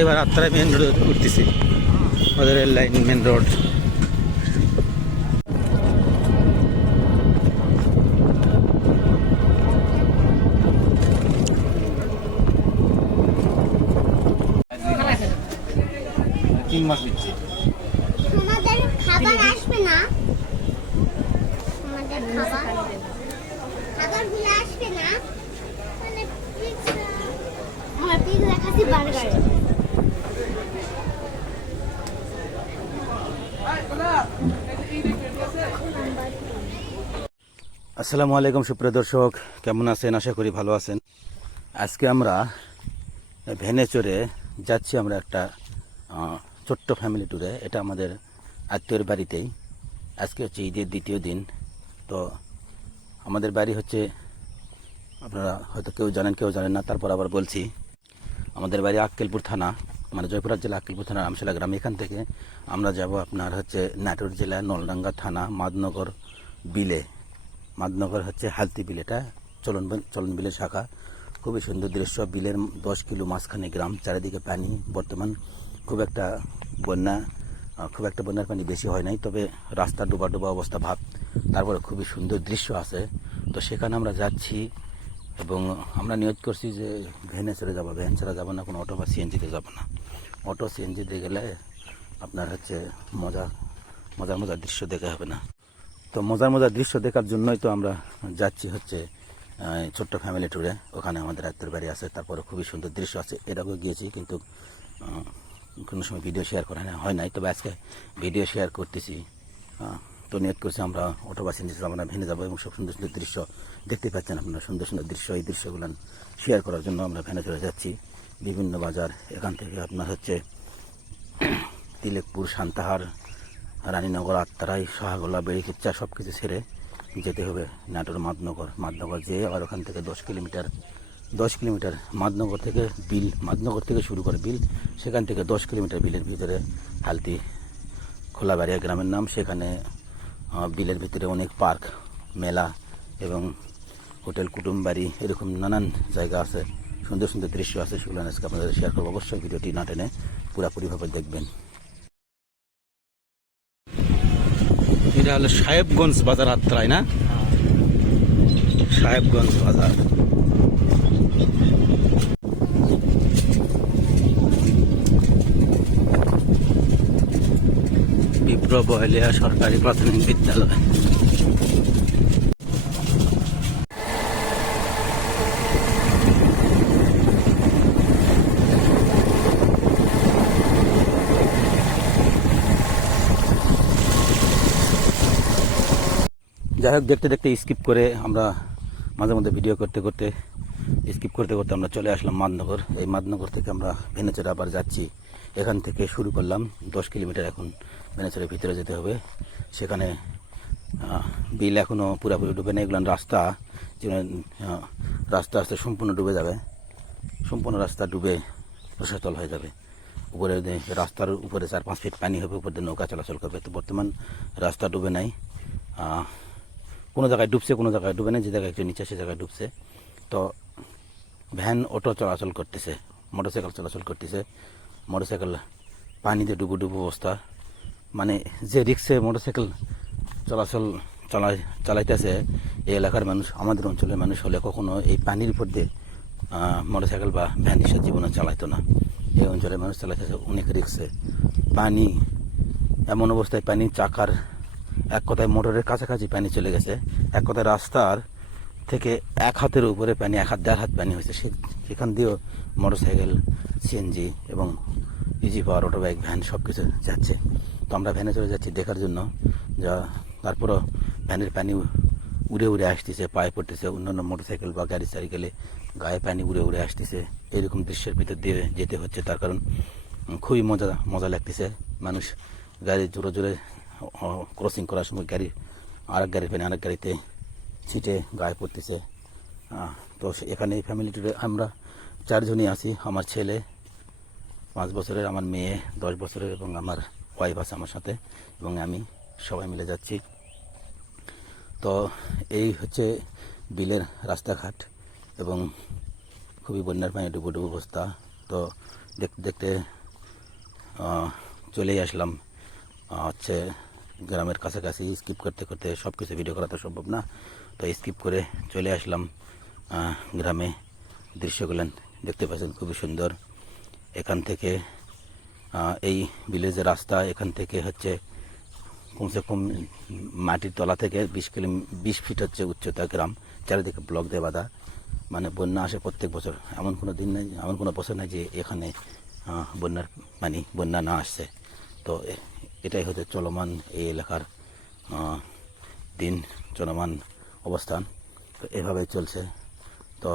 এবার Atrai main road উঠতেছি, ওদের রেল লাইন মেন রোড। আমাদের খাবার আসবে না, আমাদের খাবার গুলো আসবে না, মানে পিৎজা, আমার পিৎজা খাচ্ছি বার্গার। আসসালামু আলাইকুম সুপ্রিয় দর্শক, কেমন আছেন? আশা করি ভালো আছেন। আজকে আমরা ভ্যানে চড়ে যাচ্ছি আমরা একটা ছোট্ট ফ্যামিলি ট্যুরে। এটা আমাদের আত্মীয়ের বাড়িতেই। আজকে হচ্ছে ঈদের দ্বিতীয় দিন। তো আমাদের বাড়ি হচ্ছে, আপনারা হয়তো কেউ জানেন কেউ জানেন না, তারপর আবার বলছি। আমাদের বাড়ি আক্কেলপুর থানা, মানে জয়পুরহাট জেলা আক্কেলপুর থানা রামশালা গ্রাম। এখান থেকে আমরা যাব আপনার হচ্ছে নাটোর জেলা নলডাঙ্গা থানা মাদনগর বিলে। মাদনগর হচ্ছে হালতি বিল, এটা চলন বিলের শাখা। খুবই সুন্দর দৃশ্য। বিলের 10 কিলো মাঝখানে গ্রাম, চারিদিকে পানি। বর্তমান খুব একটা বন্যার পানি বেশি হয় নাই, তবে রাস্তা ডোবা ডোবা অবস্থা ভাব। তারপরে খুবই সুন্দর দৃশ্য আছে। তো সেখানে আমরা যাচ্ছি এবং আমরা নিয়োগ করছি যে ভ্যানে ছেড়ে যাবো। ভ্যান ছাড়া যাবো না, কোনো অটো বা সিএনজিতে যাবো না। অটো সিএনজিতে গেলে আপনার হচ্ছে মজার দৃশ্য দেখা হবে না। তো মজার দৃশ্য দেখার জন্যই তো আমরা যাচ্ছি হচ্ছে ছোট্ট ফ্যামিলি ট্যুরে। ওখানে আমাদের আত্মীয়ের বাড়ি আছে, তারপরে খুবই সুন্দর দৃশ্য আছে। এর আগেও গিয়েছি, কিন্তু কোনো সময় ভিডিও শেয়ার করা হয় নাই, তবে আজকে ভিডিও শেয়ার করতেছি। তো নিয়ত করছি আমরা অটো বাসে নিচে আমরা ভেনে যাবো এবং সব সুন্দর সুন্দর দৃশ্য দেখতে পাচ্ছেন আপনারা। সুন্দর সুন্দর দৃশ্য, এই দৃশ্যগুলো শেয়ার করার জন্য আমরা ভ্যানে চলে যাচ্ছি। বিভিন্ন বাজার, এখান থেকে আপনার হচ্ছে তিলেকপুর, সান্তাহার, রানীনগর, আত্রাই, সাহাগোলা, বেড়িকিচ্চা সব কিছু ছেড়ে যেতে হবে নাটোর মাদনগর যেয়ে আবার ওখান থেকে 10 কিলোমিটার মাদনগর থেকে শুরু করে বিল। সেখান থেকে 10 কিলোমিটার বিলের ভিতরে হালতি খোলাবাড়িয়া গ্রামের নাম। সেখানে বিলের ভিতরে অনেক পার্ক, মেলা এবং হোটেল, কুটুমবাড়ি, এরকম নানান জায়গা আছে। সুন্দর সুন্দর দৃশ্য আছে, সেগুলো আজকে আপনাদের শেয়ার করবো। অবশ্যই ভিডিওটি না টেনে পুরোপুরিভাবে দেখবেন। এটা হলো সাহেবগঞ্জ বাজার, আত্রাই না? সাহেবগঞ্জ বাজার। বিপ্র বহেলিয়া সরকারি প্রাথমিক বিদ্যালয়। যাই হোক, দেখতে দেখতে স্কিপ করে আমরা মাঝে মধ্যে ভিডিও করতে করতে আমরা চলে আসলাম মাদনগর। এই মাদনগর থেকে আমরা ভেনেচরে আবার যাচ্ছি। এখান থেকে শুরু করলাম 10 কিলোমিটার। এখন ভেনেচরের ভিতরে যেতে হবে। সেখানে বিল এখনও পুরোপুরি ডুবে নেই। এগুলো রাস্তা আস্তে সম্পূর্ণ ডুবে যাবে। সম্পূর্ণ রাস্তা ডুবে রসাতল হয়ে যাবে। উপরে রাস্তার উপরে 4-5 ফিট পানি হবে, উপর দিয়ে নৌকা চলাচল করবে। তো বর্তমান রাস্তা ডুবে নাই, কোনো জায়গায় ডুবছে, কোনো জায়গায় ডুবে নেই। যে জায়গায় একটু নিচে সে জায়গায় ডুবছে। তো ভ্যান, অটো চলাচল করতেছে, মোটরসাইকেল চলাচল করতেছে। মোটরসাইকেল পানিতে ডুবো অবস্থা। মানে যে রিক্সে মোটরসাইকেল চালাইতেছে এই এলাকার মানুষ, আমাদের অঞ্চলের মানুষ হলে কখনো এই পানির উপর দিয়ে মোটরসাইকেল বা ভ্যান সে জীবনে চালাইতো না। এই অঞ্চলের মানুষ চালাইতেছে অনেক রিক্সে। পানি এমন অবস্থায়, পানি চাকার এক কথায় মোটরের কাছাকাছি পানি চলে গেছে। এক কথায় রাস্তার থেকে 1 হাতের উপরে পানি, 1 হাত 1.5 হাত পানি হয়েছে। সেখান দিয়েও মোটরসাইকেল, সিএনজি এবং ইজি পাওয়ার, অটো বাইক, ভ্যান সব কিছু যাচ্ছে। তো আমরা ভ্যানে চলে যাচ্ছি দেখার জন্য। তারপরও ভ্যানের পানি উড়ে আসতেছে, পায়ে পড়তেছে। অন্যান্য মোটরসাইকেল বা গাড়ি সাইকেলে গায়ে পানি উড়ে আসতেছে। এরকম দৃশ্যের ভিতর দিয়ে যেতে হচ্ছে। তার কারণ খুবই মজা লাগতেছে। মানুষ গাড়ি জোরে ক্রসিং করার সময় আরেক গাড়ির পানি আরেক গাড়িতে ছিটে গায়ে পড়তেছে। তো এখানে এই ফ্যামিলি ট্যুরে আমরা 4 জনই আছি। আমার ছেলে 5 বছরের, আমার মেয়ে 10 বছরের এবং আমার ওয়াইফ আছে আমার সাথে, এবং আমি, সবাই মিলে যাচ্ছি। তো এই হচ্ছে বিলের রাস্তাঘাট এবং খুবই বন্যার পানি ডুবো অবস্থা। তো দেখতে দেখতে চলেই আসলাম হচ্ছে গ্রামের কাছাকাছি। স্কিপ করতে করতে সব কিছু ভিডিও করা তো সম্ভব না, তো স্কিপ করে চলে আসলাম গ্রামে। দৃশ্যগুলো দেখতে পাচ্ছেন খুবই সুন্দর। এখান থেকে এই ভিলেজের রাস্তা, এখান থেকে হচ্ছে কমসে কম মাটির তলা থেকে 20 ফিট হচ্ছে উচ্চতা গ্রাম, চারিদিকে ব্লক দিয়ে বাঁধা। মানে বন্যা আসে প্রত্যেক বছর, এমন কোনো দিন নেই, এমন কোনো বছর নেই যে এখানে বন্যার বন্যা না আসছে। তো এটাই হচ্ছে চলমান এই এলাকার দিন, চলমান অবস্থান। তো এভাবে চলছে, তো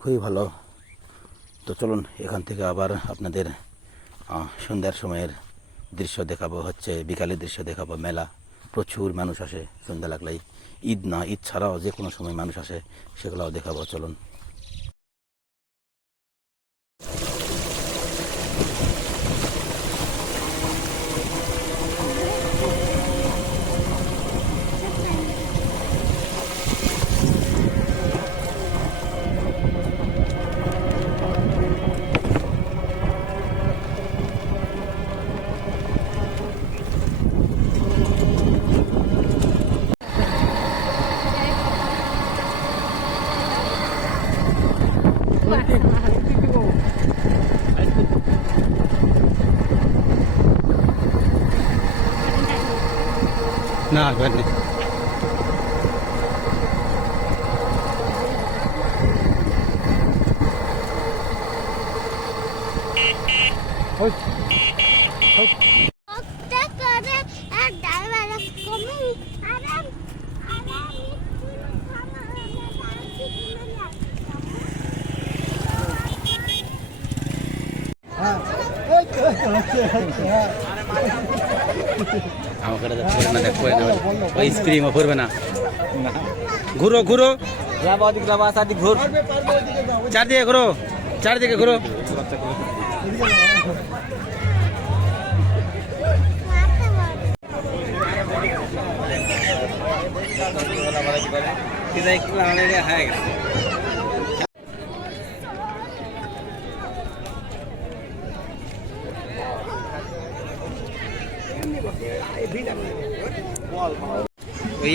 খুবই ভালো। তো চলুন এখান থেকে আবার আপনাদের সন্ধ্যার সময়ের দৃশ্য দেখাবো, হচ্ছে বিকালের দৃশ্য দেখাবো। মেলা, প্রচুর মানুষ আসে সন্ধ্যা লাগলেই। ঈদ না, ঈদ ছাড়াও যে কোনো সময় মানুষ আসে, সেগুলোও দেখাবো। চলুন। না একটা করে এক ড্রাইভার কমে আরাম আরাম আমাকে দেখো ওই স্ক্রিমও পড়বে না। ঘুরো ঘুরো, ঘুর, চারদিকে ঘুরো, চারদিকে ঘুরো। ওই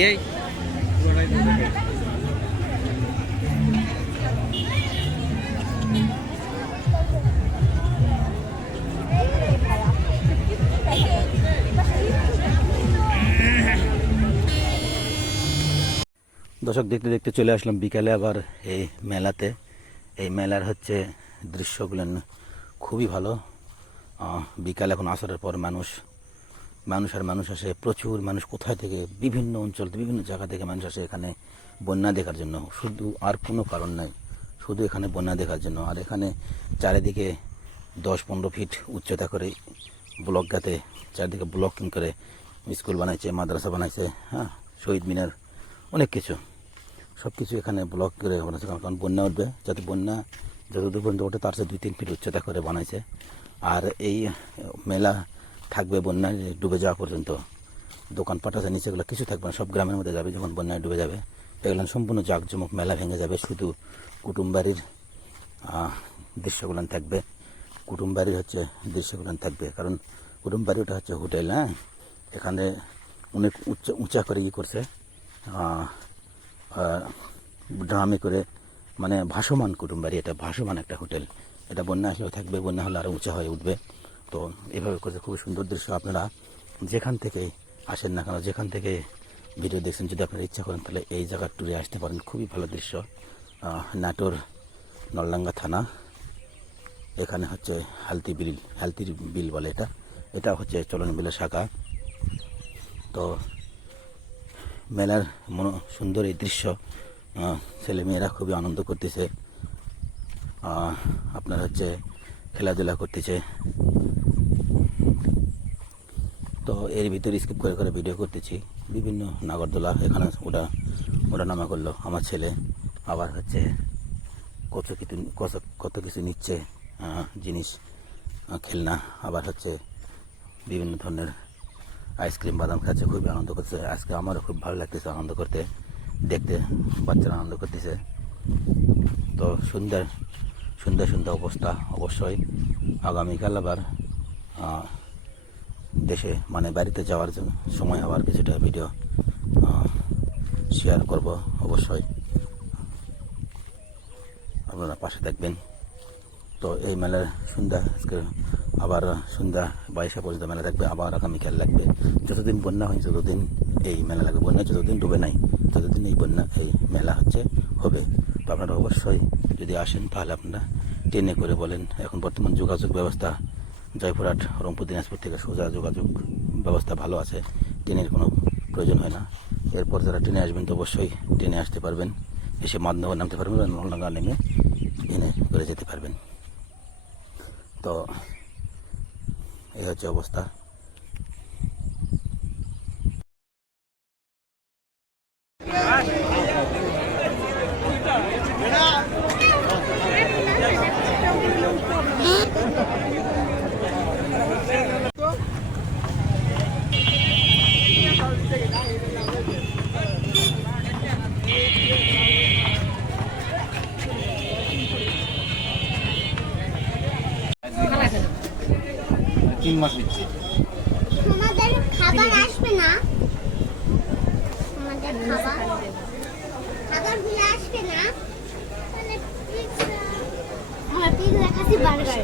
দর্শক, দেখতে দেখতে চলে আসলাম বিকালে আবার এই মেলাতে। এই মেলার হচ্ছে দৃশ্যগুলো খুবই ভালো। বিকাল এখন আসরের পর মানুষ আর মানুষ আসে, প্রচুর মানুষ। কোথায় থেকে, বিভিন্ন অঞ্চল, বিভিন্ন জায়গা থেকে মানুষ আসে এখানে বন্যা দেখার জন্য। শুধু, আর কোনো কারণ নাই, শুধু এখানে বন্যা দেখার জন্য। আর এখানে চারিদিকে 10-15 ফিট উচ্চতা করে ব্লক গাতে চারিদিকে ব্লকিং করে স্কুল বানাইছে, মাদ্রাসা বানাইছে, হ্যাঁ, শহীদ মিনার, অনেক কিছু, সব কিছু এখানে ব্লক করে বানাইছে। কারণ বন্যা উঠবে, যাতে বন্যা যতদূর পর্যন্ত ওঠে তার সাথে 2-3 ফিট উচ্চতা করে বানাইছে। আর এই মেলা থাকবে বন্যায় ডুবে যাওয়া পর্যন্ত। দোকানপাট আছে নিচে, এগুলো কিছু থাকবে না, সব গ্রামের মধ্যে যাবে। যখন বন্যায় ডুবে যাবে এগুলো সম্পূর্ণ জাঁকজমক, মেলা ভেঙে যাবে। শুধু কুটুমবাড়ির দৃশ্যগুলো থাকবে, কুটুমবাড়ির হচ্ছে দৃশ্যগুলো থাকবে। কারণ কুটুমবাড়ি ওটা হচ্ছে হোটেল, হ্যাঁ, এখানে অনেক উঁচা করে করছে, ড্রামে করে, মানে ভাসমান কুটুমবাড়ি। এটা ভাসমান একটা হোটেল। এটা বন্যা আসলেও থাকবে, বন্যা হলে আরও উঁচা হয়ে উঠবে। তো এভাবে করছে, খুবই সুন্দর দৃশ্য। আপনারা যেখান থেকে আসেন না কেন, যেখান থেকে ভিডিও দেখছেন, যদি আপনারা ইচ্ছা করেন তাহলে এই জায়গার ট্যুরে আসতে পারেন। খুবই ভালো দৃশ্য। নাটোর নলডাঙ্গা থানা, এখানে হচ্ছে হালতির বিল বলে এটা হচ্ছে চলন বিলের শাখা। তো মেলার সুন্দর এই দৃশ্য, ছেলেমেয়েরা খুবই আনন্দ করতেছে, আপনার হচ্ছে খেলাধুলা করতেছে। তো এর ভিতরে স্কিপ করে করে ভিডিও করতেছি। বিভিন্ন নাগরদোলা, এখানে ওটা নামা করলো আমার ছেলে। আবার হচ্ছে কত কিছু নিচ্ছে জিনিস, খেলনা। আবার হচ্ছে বিভিন্ন ধরনের আইসক্রিম, বাদাম খাচ্ছে, খুবই আনন্দ করছে। আজকে আমারও খুব ভালো লাগতেছে আনন্দ করতে, দেখতে বাচ্চারা আনন্দ করতেছে। তো সুন্দর সুন্দর অবস্থা। অবশ্যই আগামীকাল আবার দেশে মানে বাড়িতে যাওয়ার জন্য সময় আবার কিছুটা ভিডিও শেয়ার করব। অবশ্যই আপনারা পাশে থাকবেন। তো এই মেলার সন্ধ্যা আজকে আবার সন্ধ্যা 22 পর্যন্ত মেলা থাকবে, আবার আগামীকাল লাগবে। যতদিন বন্যা হয় ততদিন এই মেলা লাগবে, বন্যা যতদিন ডুবে নাই ততদিন এই মেলা হবে। তো আপনারা অবশ্যই যদি আসেন তাহলে আপনারা ট্রেনে করে বলেন। এখন বর্তমান যোগাযোগ ব্যবস্থা জয়পুরহাট রংপুর দিনাজপুর থেকে সোজা যোগাযোগ ব্যবস্থা ভালো আছে, ট্রেনের কোনো প্রয়োজন হয় না। এরপর যারা ট্রেনে আসবেন তো অবশ্যই ট্রেনে আসতে পারবেন, এসে মাদনগর নামতে পারবেন, নলডাঙ্গা নেমে ট্রেনে করে যেতে পারবেন। তো এই হচ্ছে অবস্থা। আমাদের খাবার আসবে না, আমাদের খাবার গুলো আসবে না, মানে পিৎজা, আমার পিৎজা খাসি বার্গার।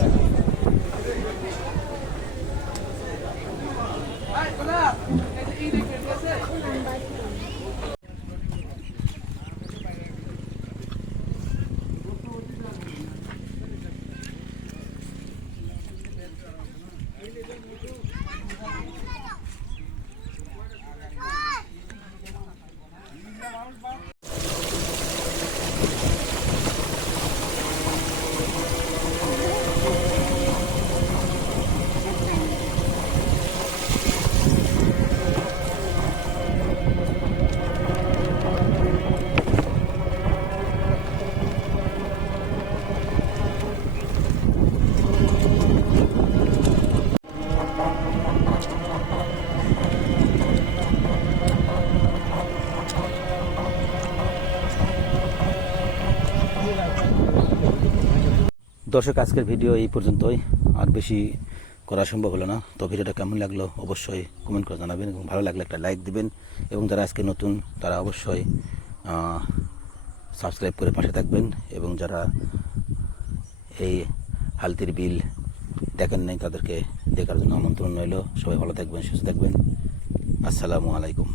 দর্শক, আজকের ভিডিও এই পর্যন্তই, আর বেশি করা সম্ভব হলো না। তো ভিডিওটা কেমন লাগলো অবশ্যই কমেন্ট করে জানাবেন, এবং ভালো লাগলে একটা লাইক দিবেন, এবং যারা আজকে নতুন তারা অবশ্যই সাবস্ক্রাইব করে পাশে থাকবেন, এবং যারা এই হালতির বিল দেখেন নাই তাদেরকে দেখার জন্য আমন্ত্রণ রইল। সবাই ভালো থাকবেন, সুস্থ থাকবেন। আসসালামু আলাইকুম।